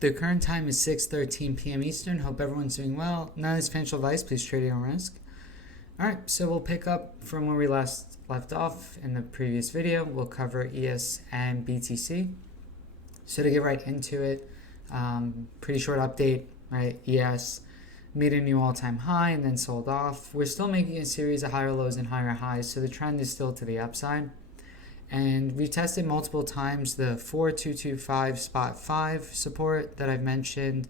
The current time is 6:13 p.m. Eastern. Hope everyone's doing well. None is financial advice. Please trade your own risk. All right, so we'll pick up from where we last left off in the previous video. We'll cover ES and BTC. So to get right into it, pretty short update, right? ES made a new all-time high and then sold off. We're still making a series of higher lows and higher highs, so the trend is still to the upside. And we've tested multiple times the 4225 spot 5 support that I've mentioned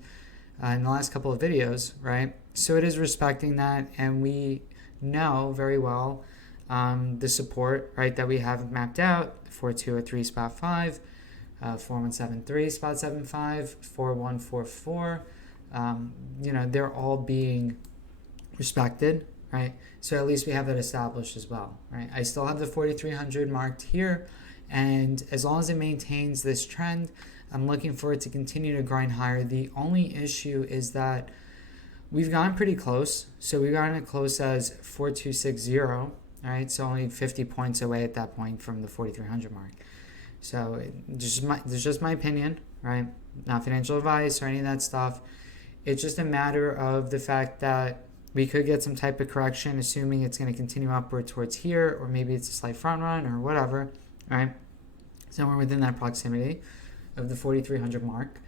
in the last couple of videos, right? So it is respecting that, and we know very well the support, right, that we have mapped out: 4203 spot 5, 4173 spot 75, 4144. They're all being respected, right? So at least we have that established as well, right? I still have the 4,300 marked here, and as long as it maintains this trend, I'm looking for it to continue to grind higher. The only issue is that we've gotten pretty close. So we've gotten as close as 4,260, right? So only 50 points away at that point from the 4,300 mark. So it's just my opinion, right? Not financial advice or any of that stuff. It's just a matter of the fact that we could get some type of correction, assuming it's going to continue upward towards here, or maybe it's a slight front run or whatever, right? Somewhere within that proximity of the 4,300 mark.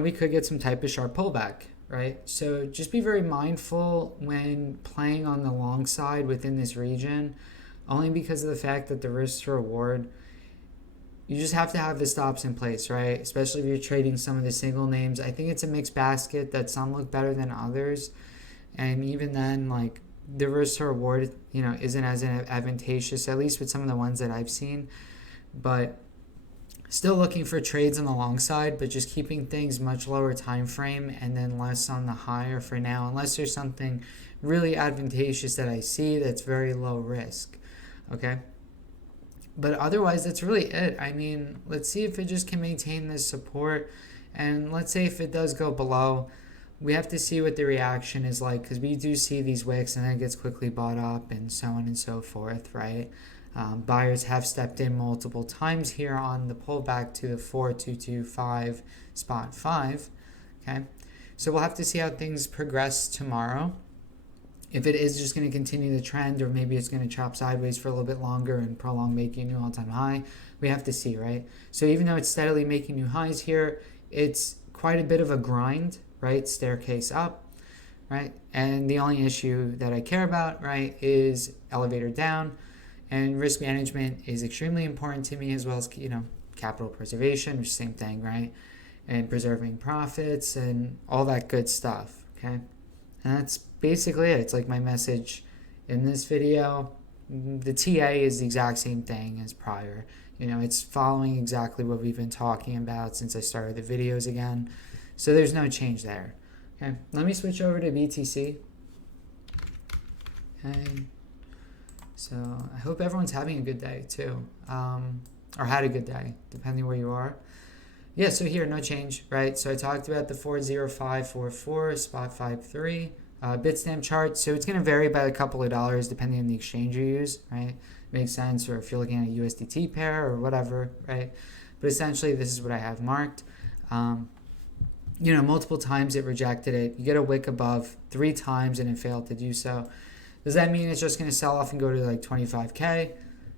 We could get some type of sharp pullback, right? So just be very mindful when playing on the long side within this region, only because of the fact that the risk to reward, you just have to have the stops in place, right? Especially if you're trading some of the single names. I think it's a mixed basket that some look better than others. And even then, like, the risk to reward, isn't as advantageous, at least with some of the ones that I've seen. But still looking for trades on the long side, but just keeping things much lower time frame and then less on the higher for now, unless there's something really advantageous that I see that's very low risk, okay? But otherwise, that's really it. I mean, let's see if it just can maintain this support. And let's say if it does go below, we have to see what the reaction is like, because we do see these wicks and then it gets quickly bought up and so on and so forth, right? Buyers have stepped in multiple times here on the pullback to the 4225 spot 5, okay? So we'll have to see how things progress tomorrow. If it is just going to continue the trend, or maybe it's going to chop sideways for a little bit longer and prolong making a new all-time high, we have to see, right? So even though it's steadily making new highs here, it's quite a bit of a grind, right? Staircase up, right? And the only issue that I care about, right, is elevator down. And risk management is extremely important to me, as well as, capital preservation, which is the same thing, right? And preserving profits and all that good stuff, okay? And that's basically it. It's like my message in this video. The TA is the exact same thing as prior. It's following exactly what we've been talking about since I started the videos again. So there's no change there. Okay, let me switch over to BTC. Okay, so I hope everyone's having a good day too, or had a good day, depending where you are. Yeah, so here, no change, right? So I talked about the 40544 spot 53 Bitstamp chart. So it's going to vary by a couple of dollars depending on the exchange you use, right? Makes sense, or if you're looking at a USDT pair or whatever, right? But essentially, this is what I have marked. Multiple times it rejected it. You get a wick above 3 times and it failed to do so. Does that mean it's just going to sell off and go to like 25K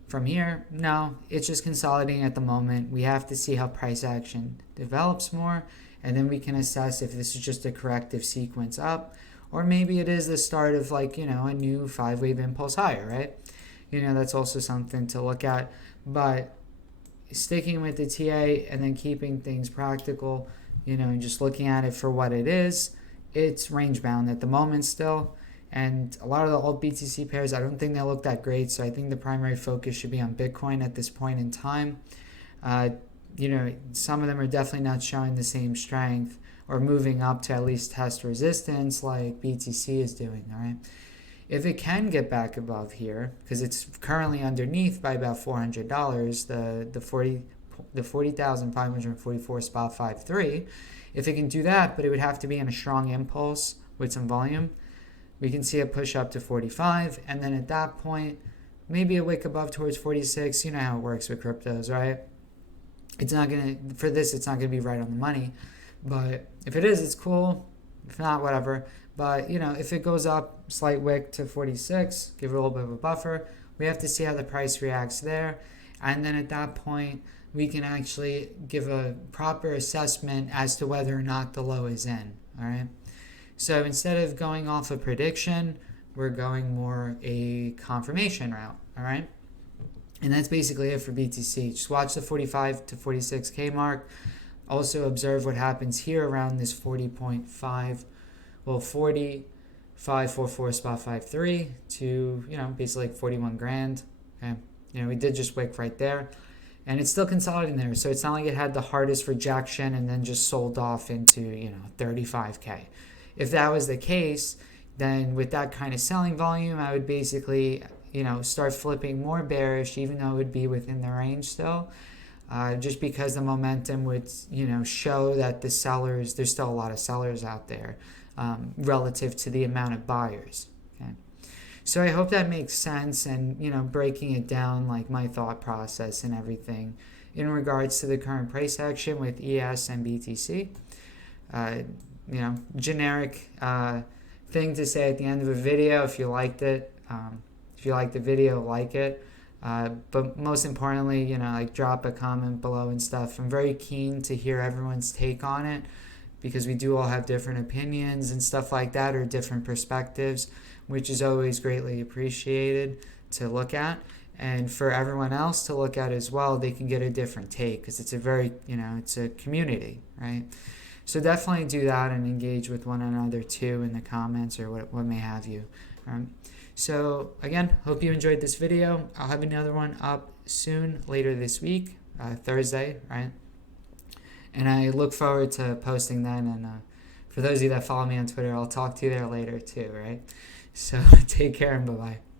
from here? No, it's just consolidating at the moment. We have to see how price action develops more, and then we can assess if this is just a corrective sequence up, or maybe it is the start of a new 5-wave impulse higher, right? That's also something to look at. But sticking with the TA and then keeping things practical, and just looking at it for what it is, it's range bound at the moment still. And a lot of the old BTC pairs, I don't think they look that great. So I think the primary focus should be on Bitcoin at this point in time. Some of them are definitely not showing the same strength or moving up to at least test resistance like BTC is doing, all right? If it can get back above here, because it's currently underneath by about $400, the 40,544 spot 53, if it can do that, but it would have to be in a strong impulse with some volume, we can see a push up to 45, and then at that point, maybe a wick above towards 46. You know how it works with cryptos, right? It's not going to, for this, it's not going to be right on the money, But if it is, it's cool. If not, whatever. But, you know, if it goes up, slight wick to 46, give it a little bit of a buffer. We have to see how the price reacts there. And then at that point, we can actually give a proper assessment as to whether or not the low is in. All right. So instead of going off a prediction, we're going more a confirmation route. All right. And that's basically it for BTC. Just watch the 45 to 46K mark. Also observe what happens here around this 40.5, well, 40.544 spot 53 to, you know, basically like 41 grand. Okay. You know, we did just wick right there. And it's still consolidating there. So it's not like it had the hardest rejection and then just sold off into, you know, 35K. If that was the case, then with that kind of selling volume, I would basically, you know, start flipping more bearish, even though it would be within the range still. Just because the momentum would, you know, show that the sellers, there's still a lot of sellers out there relative to the amount of buyers. Okay. So I hope that makes sense, and, you know, breaking it down, like my thought process and everything in regards to the current price action with ES and BTC. You know, generic thing to say at the end of a video. If you liked it, if you liked the video, like it. But most importantly, you know, like drop a comment below and stuff. I'm very keen to hear everyone's take on it, because we do all have different opinions and stuff like that, or different perspectives, which is always greatly appreciated to look at. And for everyone else to look at as well, they can get a different take, because it's a very, you know, it's a community, right? So definitely do that and engage with one another too in the comments or what may have you. So again, hope you enjoyed this video. I'll have another one up soon, later this week, Thursday, right? And I look forward to posting then. And for those of you that follow me on Twitter, I'll talk to you there later too, right? So take care and bye-bye.